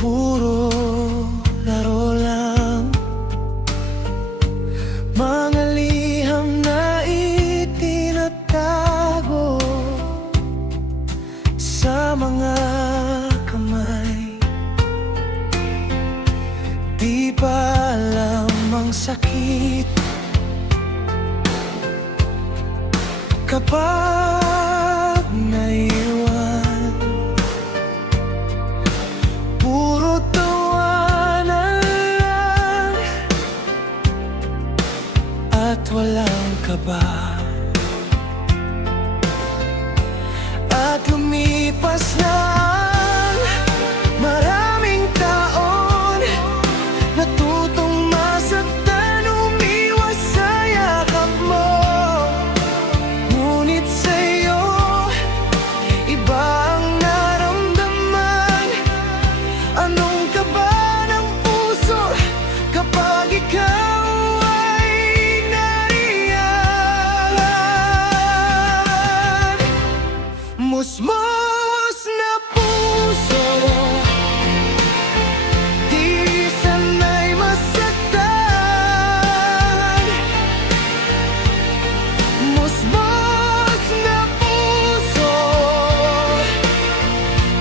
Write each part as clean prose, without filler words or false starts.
puro laro lang, mga liham na itinatago sa mga kamay. Di pa alam ang sakit kapag naiwan. Puro tawanan lang at walang kaba. At lumipas na ang maraming taon, natutong masaktan, umiwas sa yakap mo. Ngunit sa'yo, iba ang naramdaman. Anong kaba ng puso kapag ikaw ay nariyan? Musmos na puso, di sanay masaktan. Musmos na puso,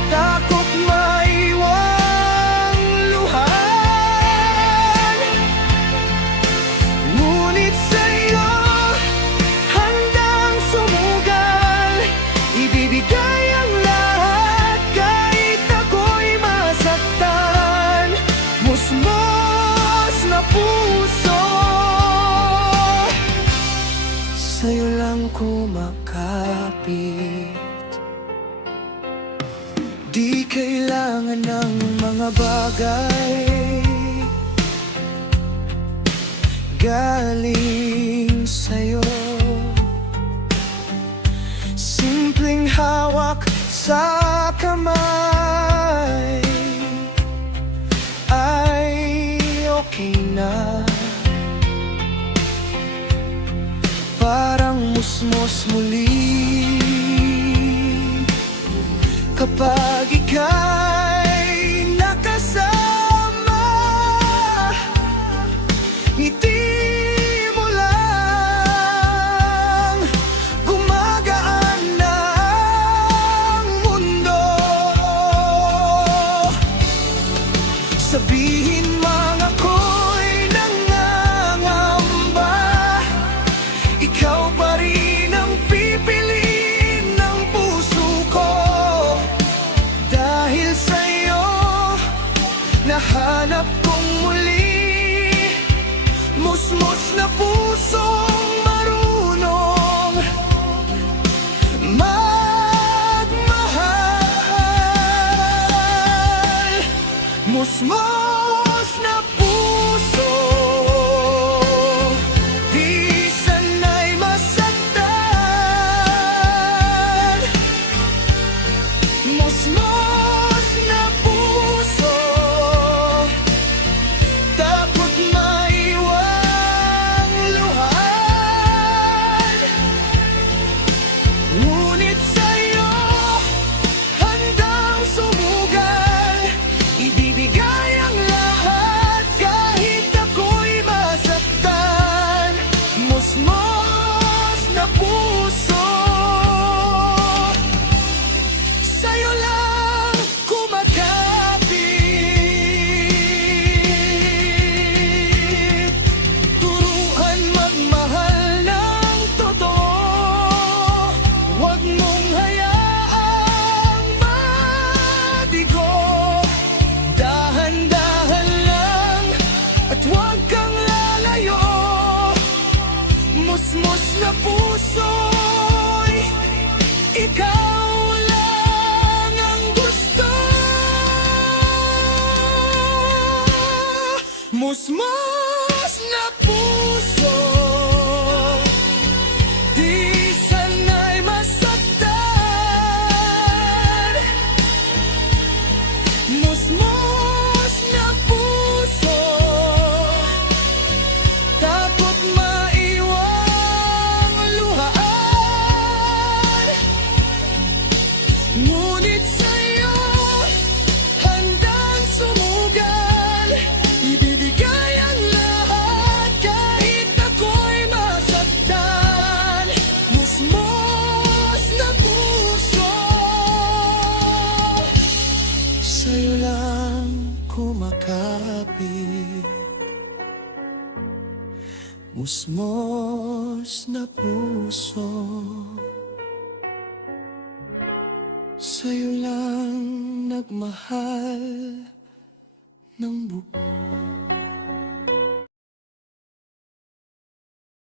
takot maiwang luhan. Ngunit sa'yo, handang sumugal, ibibigay ang lahat kahit ako'y masaktan. Musmos na puso, sa'yo lang kumakapit. Di kailangan ng mga bagay galing sa'yo. Simpleng hawak sa kamay ay okay na. Parang musmos muli kapag ika'y nakasama. Ngiti mo lang, gumagaan na ang mundo. Sabihin mang ako'y nangangamba, ikaw pa rin ang pipiliin ng puso ko. Dahil sa'yo, nahanap kong muli musmos na pusong marunong magmahal. Musmos na puso, di sanay masaktan. Musmos na puso, takot maiwang luhan. Ngunit sa'yo, handang sumugal, ibibigay ang lahat kahit ako'y masaktan. Musmos na puso, sa'yo lang kumakapit. Turuan magmahal ng totoo, huwag mong hayaang mabigo. Dahan-dahan lang at huwag kang lalayo. Musmos na puso'y ikaw lang ang gusto. Musmos na puso, di sanay masaktan. Musmos na puso, takot maiwang luhaan. Ngunit sa'yo, handang sumugal. kumakapit. Musmos na puso, sa'yo lang nagmahal ng buo.